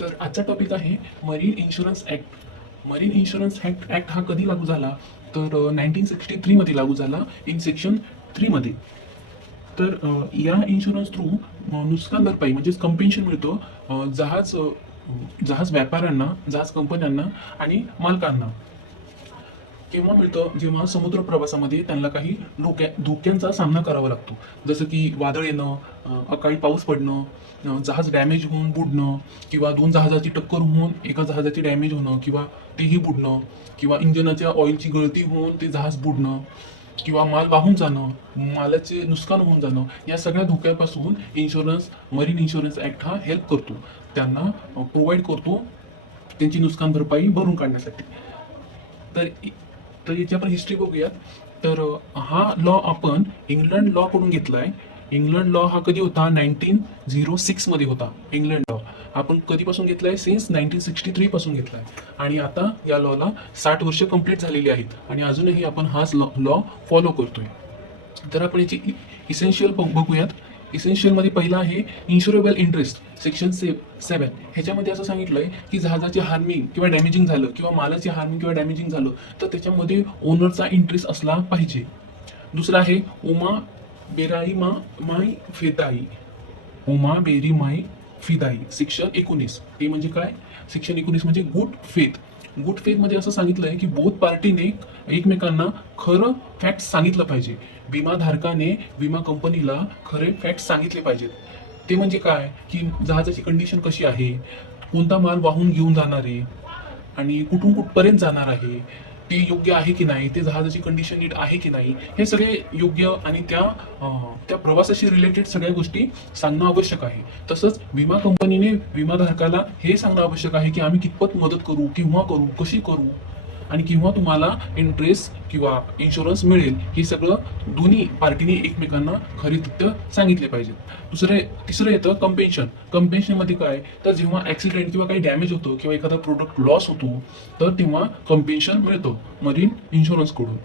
तर आजचा टॉपिक आहे marine insurance act. Marine insurance act हा कधी लागू झाला? तर 1963 मध्ये लागू झाला, इन सेक्शन 3 मध्ये. तर या इन्शुरन्स थ्रू नुकसान भरपाई म्हणजेच कंपेन्शन मिळतं जहाज व्यापाऱ्यांना, जहाज कंपन्यांना आणि मालकांना. केव्हा मिळतं? जेव्हा समुद्र प्रवासामध्ये त्यांना काही धोक्यांचा सामना करावा लागतो, जसं की वादळ येणं, अकाळी पाऊस पडणं, जहाज डॅमेज होऊन बुडणं, किंवा दोन जहाजाची टक्कर होऊन एका जहाजाची डॅमेज होणं किंवा तेही बुडणं, किंवा इंजिनाच्या ऑइलची गळती होऊन ते जहाज बुडणं, किंवा माल वाहून जाणं, मालाचे नुकसान होऊन जाणं. या सगळ्या धोक्यापासून मरीन इन्शुरन्स ॲक्ट हा हेल्प करतो, त्यांना प्रोव्हाइड करतो त्यांची नुकसान भरपाई भरून काढण्यासाठी. तर तर याची आपण हिस्ट्री बघूयात. तर हा लॉ आपण इंग्लंड लॉ कडून घेतलाय. इंग्लंड लॉ हा कधी होता? 1906 मध्ये होता. इंग्लंड लॉ आपण कधीपासून घेतलाय? सिन्स 1963 पासून घेतलाय. आणि आता या लॉला 60 वर्ष कंप्लीट झालेली आहेत आणि अजूनही आपण हाच लॉ फॉलो करतोय. तर आपण याची इसेन्शियल बघूयात. इसेन्शियलमध्ये पहिला आहे इन्शुरेबल इंटरेस्ट, सेक्शन 7. ह्याच्यामध्ये असं सांगितलंय की जहाजाचे हार्मिंग किंवा डॅमेजिंग झालं, किंवा मालाचे हार्मिंग किंवा डॅमेजिंग झालं, तर त्याच्यामध्ये ओनरचा इंटरेस्ट असला पाहिजे. दुसरा आहे उमा बेराई माय फेदाई, उमा बेरी माय फिदाई, सेक्शन 19. ते म्हणजे काय? सेक्शन 19 म्हणजे गुड फेथ. गुड फेथ मध्ये असं सांगितलंय की बोथ पार्टीने एकमेकांना खरं फॅक्ट सांगितलं पाहिजे. विमाधारकाने विमा कंपनीला खरे फॅक्ट सांगितले पाहिजेत. ते म्हणजे काय? की जहाजाची कंडिशन कशी आहे, कोणता माल वाहून घेऊन जाणार आहे, आणि कुठून कुठपर्यंत जाणार आहे, ते योग्य आहे की नाही, ते जहाजाची कंडिशन नीट आहे की नाही, हे सगळे योग्य आणि त्या प्रवासाशी रिलेटेड सगळ्या गोष्टी सांगणं आवश्यक आहे. तसंच विमा कंपनीने विमाधारकाला हे सांगणं आवश्यक आहे की आम्ही कितपत मदत करू, केव्हा करू, कशी करू, आणि केव्हा तुम्हाला इंटरेस्ट किंवा इन्शुरन्स मिळेल, हे सगळं दोन्ही पार्टीने एकमेकांना खरी तथ्य सांगितले पाहिजेत. तिसरं येतं कंपेन्शन. कंपेन्शनमध्ये काय? तर जेव्हा ऍक्सिडेंट किंवा काही डॅमेज होतो किंवा एखादा प्रोडक्ट लॉस होतो, तर तेव्हा कंपेन्शन मिळतं मरीन इन्शुरन्सकडून.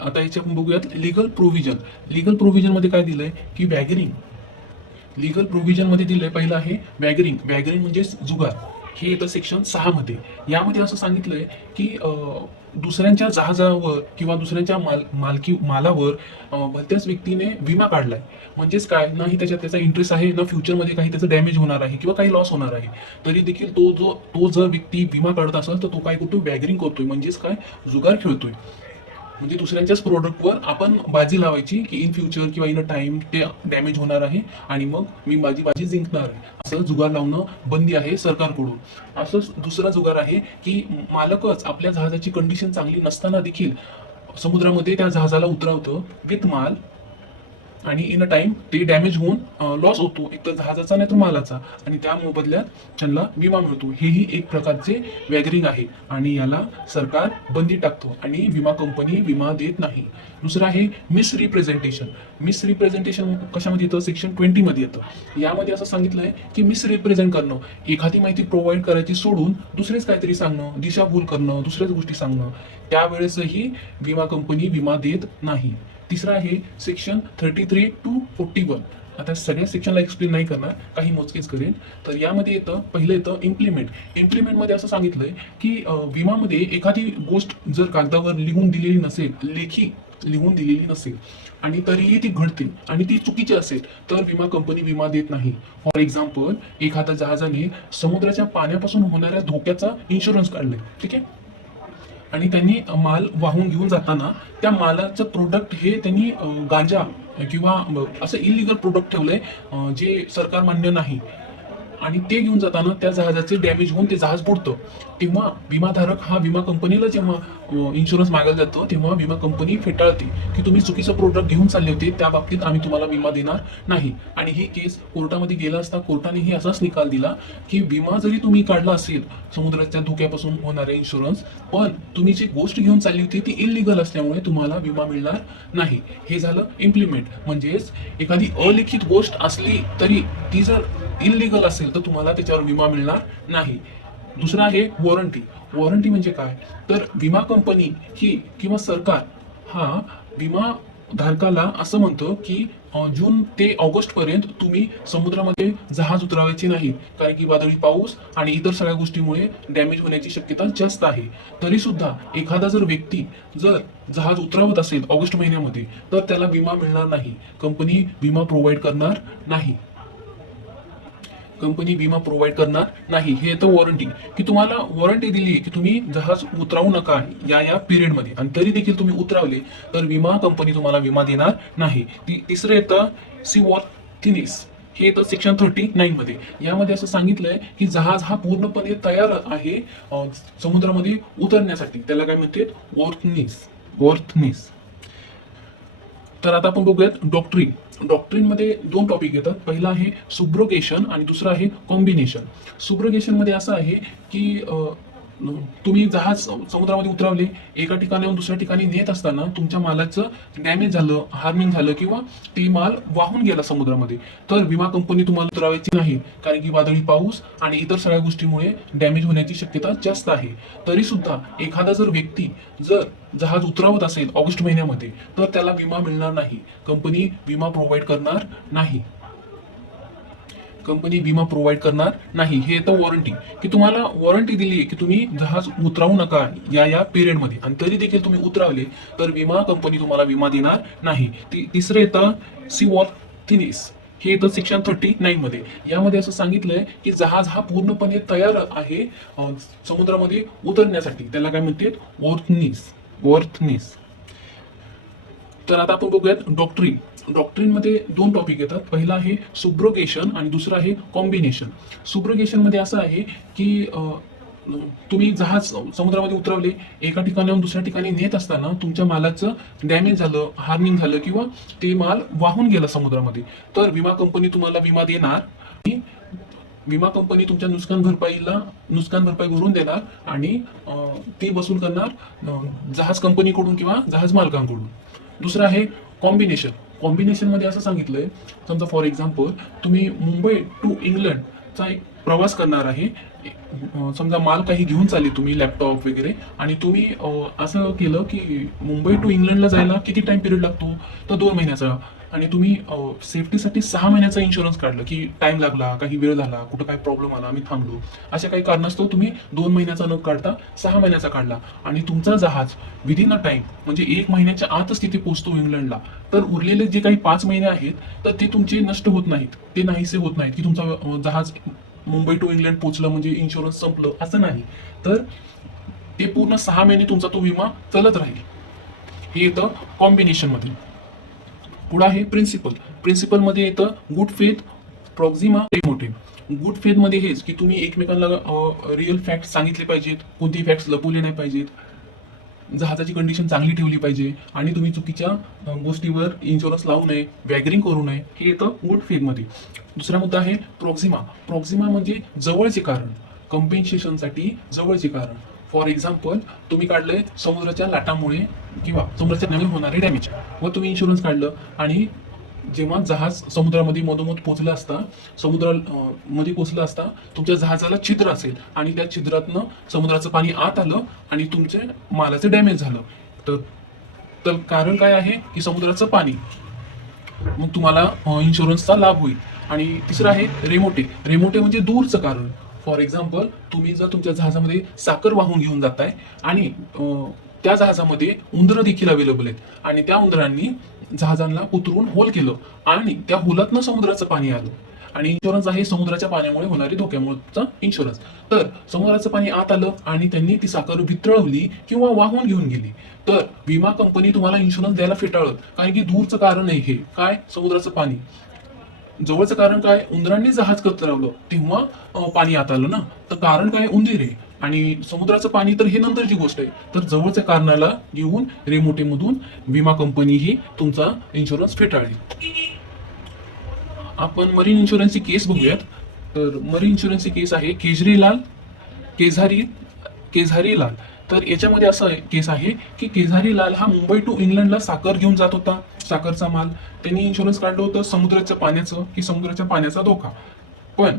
आता याच्या आपण बघूयात लीगल प्रोव्हिजन. लीगल प्रोव्हिजन मध्ये काय दिलंय की वॅगरिंग. लीगल प्रोव्हिजन मध्ये दिलंय पहिलं आहे वॅगरिंग. वॅगरिंग म्हणजे जुगार. हे येतं सेक्शन 6 मध्ये. यामध्ये असं सांगितलंय की दुसऱ्यांच्या जहाजावर किंवा दुसऱ्यांच्या मालावर भलत्याच व्यक्तीने विमा काढलाय. म्हणजेच काय? नाही त्याचा इंटरेस्ट आहे, ना फ्युचरमध्ये काही त्याचं डॅमेज होणार आहे किंवा काही लॉस होणार आहे, तरी देखील तो जर व्यक्ती विमा काढत असेल तर तो काय करतोय? वॅगरिंग करतोय. म्हणजेच काय? जुगार खेळतोय. म्हणजे दुसऱ्यांच्याच प्रोडक्टवर आपण बाजी लावायची की इन फ्युचर किंवा इन अ टाइम ते डॅमेज होणार आहे आणि मग मी माझी बाजी जिंकणार आहे, असं जुगार लावणं बंदी आहे सरकारकडून. असंच दुसरा जुगार आहे की मालकच आपल्या जहाजाची कंडिशन चांगली नसताना देखील समुद्रामध्ये त्या जहाजाला उतरवतं विथ माल, आणि इन अ टाइम ते डॅमेज होऊन लॉस होतो, एक तर जहाजाचा नाही तर मालाचा, आणि त्या मोबदल्यात त्यांना विमा मिळतो. हेही एक प्रकारचे वॅगरिंग आहे आणि याला सरकार बंदी टाकतो आणि विमा कंपनी विमा देत नाही. दुसरं आहे मिसरिप्रेझेंटेशन. मिसरिप्रेझेंटेशन कशामध्ये येतं? सेक्शन 20 मध्ये येतं. यामध्ये असं सांगितलंय की मिसरिप्रेझेंट करणं, एखादी माहिती प्रोव्हाइड करायची सोडून दुसरेच काहीतरी सांगणं, दिशाभूल करणं, दुसऱ्याच गोष्टी सांगणं, त्यावेळेसही विमा कंपनी विमा देत नाही. तिसरा आहे सेक्शन 33 to 41. आता सगळ्या सेक्शनला एक्सप्लेन नाही करणार, काही मोजकेच करेन. तर यामध्ये पहिलं येतं इम्प्लिमेंट. इम्प्लिमेंटमध्ये असं सांगितलंय की विमामध्ये एखादी गोष्ट जर कागदावर लिहून दिलेली नसेल, लेखी लिहून दिलेली नसेल, आणि तरीही ती घडते आणि ती चुकीची असेल, तर विमा कंपनी विमा देत नाही. फॉर एक्झाम्पल, एखाद्या जहाजाने समुद्राच्या पाण्यापासून होणाऱ्या धोक्याचा इन्शुरन्स काढलाय, ठीक आहे, आणि त्यांनी माल वाहून घेऊन जाताना त्या मालाचं प्रोडक्ट हे त्यांनी गांजा किंवा असं इलिगल प्रोडक्ट ठेवलंय जे सरकार मान्य नाही, आणि ते घेऊन जाताना त्या जहाजाचे डॅमेज होऊन ते जहाज बुडतं. तेव्हा विमाधारक हा विमा कंपनीला जेव्हा इन्शुरन्स मागायला जातो, तेव्हा विमा कंपनी फेटाळते की तुम्ही चुकीचं प्रोडक्ट घेऊन चालले होते, त्या बाबतीत आम्ही तुम्हाला विमा देणार नाही. आणि ही केस कोर्टामध्ये गेला असता कोर्टानेही असाच निकाल दिला की विमा जरी तुम्ही काढला असेल समुद्राच्या धोक्यापासून होणारे इन्शुरन्स, पण तुम्ही जी गोष्ट घेऊन चालली होती ती इलिगल असल्यामुळे तुम्हाला विमा मिळणार नाही. हे झालं इम्प्लिमेंट. म्हणजेच एखादी अलिखित गोष्ट असली तरी ती जर इलिगल असेल तर तुम्हाला त्याच्यावर विमा मिळणार नाही. दुसरं आहे वॉरंटी. वॉरंटी म्हणजे काय? तर विमा कंपनी ही किंवा सरकार हा विमा धारकाला असं म्हणतो की जून ते ऑगस्ट पर्यंत तुम्ही समुद्रामध्ये जहाज उतरवायचे नाही, कारण की वादळी पाऊस आणि इतर सगळ्या गोष्टीमुळे डॅमेज होण्याची शक्यता जास्त आहे. तरी सुद्धा एखादा जर व्यक्ती जर जहाज उतरवत असेल ऑगस्ट महिन्यामध्ये, तर त्याला विमा मिळणार नाही. कंपनी विमा प्रोव्हाइड करणार नाही. कंपनी विमा प्रोव्हाइड करणार नाही. हे येतं वॉरंटी, की तुम्हाला वॉरंटी दिली की तुम्ही जहाज उतरवू नका या पिरियडमध्ये, आणि तरी देखील तुम्ही उतरवले तर विमा कंपनी तुम्हाला विमा देणार नाही. तिसरं येतं सी वॉर्थनेस. हे येतं सेक्शन 39 मध्ये. यामध्ये असं सांगितलंय की जहाज हा पूर्णपणे तयार आहे समुद्रामध्ये उतरण्यासाठी. त्याला काय म्हणते? वॉर्थनेस. तर आता आपण बघूयात डॉक्ट्रिन. डॉक्ट्रिन मध्ये दोन टॉपिक येतात. पहिला आहे सुब्रोगेशन आणि दुसरा आहे कॉम्बिनेशन. सुब्रोगेशन मध्ये असं आहे की तुम्ही जहाज समुद्रामध्ये उतरवले, एका ठिकाणाहून दुसऱ्या ठिकाणी नेत असताना तुमच्या मालाचं डॅमेज झालं, हार्मिंग झालं किंवा ते माल वाहून गेला समुद्रामध्ये, तर विमा कंपनी तुम्हाला उतरवायची नाही, कारण की वादळी पाऊस आणि इतर सगळ्या गोष्टीमुळे डॅमेज होण्याची शक्यता जास्त आहे. तरी सुद्धा एखादा जर व्यक्ती जर जहाज उतरवत असेल ऑगस्ट महिन्यामध्ये, तर त्याला विमा मिळणार नाही. कंपनी विमा प्रोव्हाइड करणार नाही. कंपनी विमा प्रोव्हाइड करणार नाही. हे येतं वॉरंटी, की तुम्हाला वॉरंटी दिली की तुम्ही जहाज उतरवू नका या पिरियडमध्ये, आणि तरी देखील तुम्ही उतरवले तर विमा कंपनी तुम्हाला विमा देणार नाही. तिसरं येतं सी वॉर्थनेस. हे येतं सेक्शन 39 मध्ये. यामध्ये असं सांगितलंय की जहाज हा पूर्णपणे तयार आहे समुद्रामध्ये उतरण्यासाठी. त्याला काय म्हणते? वॉर्थनेस. तर आता आपण बघूयात डॉक्ट्रिन. डॉक्ट्रिन मध्ये दोन टॉपिक येतात. पहिला आहे सुब्रोगेशन आणि दुसरा आहे कॉम्बिनेशन. सुब्रोगेशन मध्ये असं आहे की तुम्ही जहाज समुद्रामध्ये उतरवले, एका ठिकाणाहून दुसऱ्या ठिकाणी नेत असताना तुमच्या मालाचं डॅमेज झालं, हार्मिंग झालं किंवा ते माल वाहून गेला समुद्रामध्ये, तर विमा कंपनी तुम्हाला विमा देणार. विमा कंपनी तुमच्या नुकसान भरपाई भरून देणार आणि ती वसूल करणार जहाज कंपनीकडून किंवा जहाज मालकांकडून. दुसरं आहे कॉम्बिनेशन. कॉम्बिनेशन मध्ये असं सांगितलंय, समजा फॉर एक्झाम्पल तुम्ही मुंबई टू इंग्लंडचा एक प्रवास करणार आहे. समजा माल काही घेऊन चालले तुम्ही, लॅपटॉप वगैरे, आणि तुम्ही असं केलं की मुंबई टू इंग्लंडला जायला किती टाइम पिरियड लागतो, तर 2 महिन्याचा, आणि तुम्ही सेफ्टीसाठी 6 महिन्याचा इन्शुरन्स काढलं की टाइम लागला, काही वेळ झाला, कुठं काय प्रॉब्लेम आला, आम्ही थांबलो, अशा काही कारणास्तव तुम्ही 2 महिन्याचा न काढता 6 महिन्याचा काढला, आणि तुमचा जहाज विदिन अ टाइम म्हणजे 1 महिन्याच्या आतच तिथे पोहोचतो इंग्लंडला, तर उरलेले जे काही 5 महिने आहेत तर ते तुमचे नष्ट होत नाहीत, ते नाहीसे होत नाहीत की तुमचा जहाज मुंबई टू इंग्लंड पोहोचलं म्हणजे इन्शुरन्स संपलं, असं नाही. तर ते पूर्ण 6 महिने तुमचा तो विमा चालत राहील. हे येतं कॉम्बिनेशन मध्ये. पुढे आहे प्रिन्सिपल मध्ये येतं गुड फेथ, प्रॉक्झिमा, रिमोटिव्ह. गुड फेथ मध्ये हेच की तुम्ही एकमेकांना रिअल फॅक्ट सांगितले पाहिजेत, कोणतेही फॅक्ट्स लपवले नाही पाहिजेत, जहाजाची कंडिशन चांगली ठेवली पाहिजे, आणि तुम्ही चुकीच्या गोष्टीवर इन्शुरन्स लावू नये, वॅगरिंग करू नये. हे येतं गुड फेथ मध्ये. दुसरा मुद्दा आहे प्रॉक्झिमा म्हणजे जवळचे कारण, कम्पेन्सेशनसाठी जवळचे कारण. फॉर एक्झाम्पल तुम्ही काढलंय समुद्राच्या लाटांमुळे किंवा समुद्राच्या नवीन होणारे डॅमेज, व तुम्ही इन्शुरन्स काढलं, आणि जेव्हा जहाज समुद्रामध्ये मधोमध पोचलं असता, मध्ये पोचलं असता, तुमच्या जहाजाला छिद्र असेल आणि त्या छिद्रातनं समुद्राचं पाणी आत आलं आणि तुमच्या मालाचं डॅमेज झालं, तर कारण काय आहे की समुद्राचं पाणी, मग तुम्हाला इन्शुरन्सचा लाभ होईल. आणि तिसरं आहे रेमोटे म्हणजे दूरचं कारण. फॉर एक्झाम्पल तुम्ही जर तुमच्या जहाजामध्ये साखर वाहून घेऊन जाताय आणि त्या जहाजामध्ये उंदरं देखील अवेलेबल आहेत, आणि त्या उंदरांनी जहाजांना उतरून होल केलं आणि त्या होलातनं समुद्राचं पाणी आलं, आणि इन्शुरन्स आहे समुद्राच्या पाण्यामुळे होणारी धोक्यामुळेचा इन्शुरन्स. तर समुद्राचं पाणी आत आलं आणि त्यांनी ती साखर वितळवली किंवा वाहून घेऊन गेली, तर विमा कंपनी तुम्हाला इन्शुरन्स द्यायला फेटाळत, कारण की दूरचं कारण आहे हे काय, समुद्राचं पाणी. जवळचं कारण काय, उंदरांनी जहाज कचरवलं तेव्हा पाणी आत आलं ना, तर कारण काय, उंदीर आहे. आणि समुद्राचं पाणी तर हे नंतरची गोष्ट आहे. तर जवळच्या कारणाला घेऊन रेमोटेमधून विमा कंपनी ही तुमचा इन्शुरन्स फेटाळेल. आपण मरीन इन्शुरन्सची केस बघूयात. तर मरीन इन्शुरन्सची केस आहे केझारी लाल. तर याच्यामध्ये असं केस आहे की केझारी लाल हा मुंबई टू इंग्लंडला साखर घेऊन जात होता, साखरचा माल. त्यांनी इन्शुरन्स काढलं होतं समुद्राच्या पाण्याचं, की समुद्राच्या पाण्याचा धोका. पण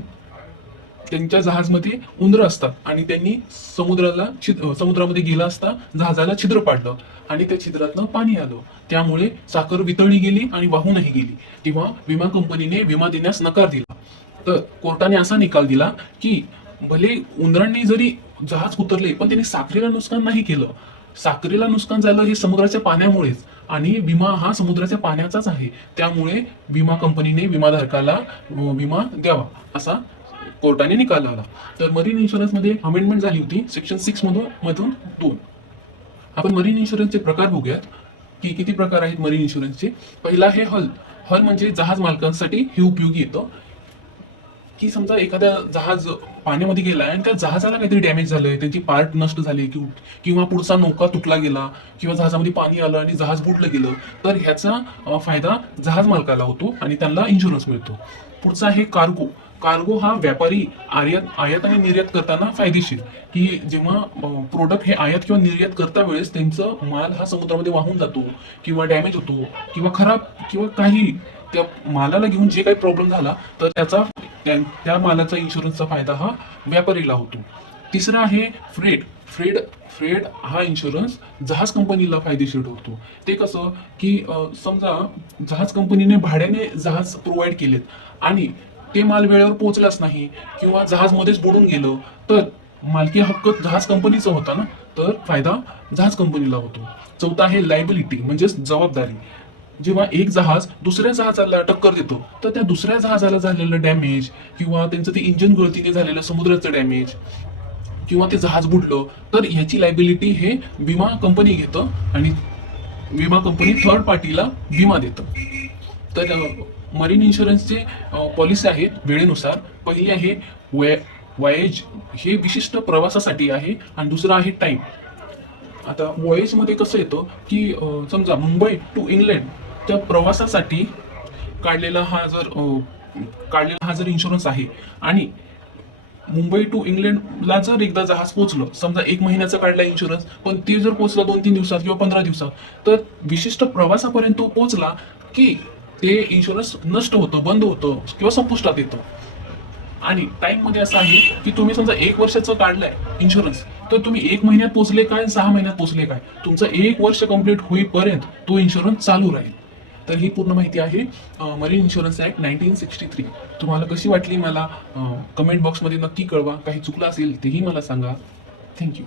त्यांच्या जहाजमध्ये उंदरं असतात आणि त्यांनी समुद्रामध्ये गेला असता जहाजाला छिद्र पाडलं आणि त्या छिद्रातनं पाणी आलं, त्यामुळे साखर वितळली गेली आणि वाहूनही गेली. तेव्हा विमा कंपनीने विमा देण्यास नकार दिला. तर कोर्टाने असा निकाल दिला की भले उंदरांनी जरी जहाज उतरले पण त्यांनी साखरेला नुकसान नाही केलं. साखरेला नुकसान झालं हे समुद्राच्या पाण्यामुळेच, आणि विमा हा समुद्राच्या पाण्याचाच आहे, त्यामुळे विमा कंपनीने विमाधारकाला विमा द्यावा असा कोर्टाने निकाल आला. तर मरीन इन्शुरन्स मध्ये अमेंडमेंट झाली होती सेक्शन 6 मधून 2. आपण मरीन इन्शुरन्सचे प्रकार बघूयात की किती प्रकार आहेत मरीन इन्शुरन्सचे. पहिला आहे हल. हल म्हणजे जहाज मालकांसाठी हे उपयोगी येतं की समजा एखादा जहाज पाण्यामध्ये गेलाय आणि त्या जहाजाला काहीतरी डॅमेज झालंय, त्याची पार्ट नष्ट झाले किंवा पुढचा नौका तुटला गेला किंवा जहाजामध्ये पाणी आलं आणि जहाज बुडलं गेलं, तर ह्याचा फायदा जहाज मालकाला होतो आणि त्यांना इन्शुरन्स मिळतो. पुढचा आहे कार्गो. कार्गो हा व्यापारी आयात आणि निर्यात करताना फायदेशीर, की जेव्हा प्रोडक्ट हे आयात किंवा निर्यात करता वेळेस त्यांचं माल हा समुद्रामध्ये वाहून जातो किंवा डॅमेज होतो किंवा खराब किंवा काही त्या मालाला घेऊन जे काही प्रॉब्लेम झाला तर त्या मालाचा इन्शुरन्सचा फायदा हा व्यापारीला होतो. तिसरा आहे फ्रेट. फ्रेट हा इन्शुरन्स जहाज कंपनीला फायदेशीर ठरतो. ते कसं की समजा जहाज कंपनीने भाड्याने जहाज प्रोव्हाइड केलेत आणि ते माल वेळेवर पोहोचलाच नाही किंवा जहाज मध्येच बुडून गेलं, तर मालकी हक्क जहाज कंपनीचा होता ना, तर फायदा जहाज कंपनीला होतो. चौथा आहे लायबिलिटी म्हणजेच जबाबदारी. जेव्हा एक जहाज दुसऱ्या जहाजाला टक्कर देतो तर त्या दुसऱ्या जहाजाला झालेलं डॅमेज किंवा त्यांचं ते इंजिन गळतीने झालेलं समुद्राचं डॅमेज किंवा ते जहाज बुडलं तर ह्याची लायबिलिटी हे विमा कंपनी घेतं आणि विमा कंपनी थर्ड पार्टीला विमा देतं. तर मरीन इन्शुरन्सचे पॉलिसी आहेत वेळेनुसार. पहिली आहे वॉयेज, हे विशिष्ट प्रवासासाठी आहे, आणि दुसरं आहे टाइम. आता वॉयेज मध्ये कसं येतं की समजा मुंबई टू इंग्लंड त्या प्रवासासाठी काढलेला हा जर इन्शुरन्स आहे आणि मुंबई टू इंग्लंडला जर एकदा जहाज पोहोचलं, समजा 1 महिन्याचा काढला इन्शुरन्स, पण ते जर पोहोचलं 2-3 दिवसात किंवा 15 दिवसात, तर विशिष्ट प्रवासापर्यंत तो पोहोचला की ते इन्शुरन्स नष्ट होतं, बंद होतं किंवा संपुष्टात येतं. आणि टाइम मध्ये असं आहे की तुम्ही समजा 1 वर्षाचं काढलंय इन्शुरन्स, तर तुम्ही 1 महिन्यात पोहोचले काय 6 महिन्यात पोहोचले काय, तुमचं 1 वर्ष कंप्लीट होईपर्यंत तो इन्शुरन्स चालू राहील. तर ही पूर्ण माहिती आहे मरीन इन्शुरन्स ऍक्ट 1963. तुम्हाला कशी वाटली मला कमेंट बॉक्समध्ये नक्की कळवा. काही चुकलं असेल तेही मला सांगा. थँक्यू.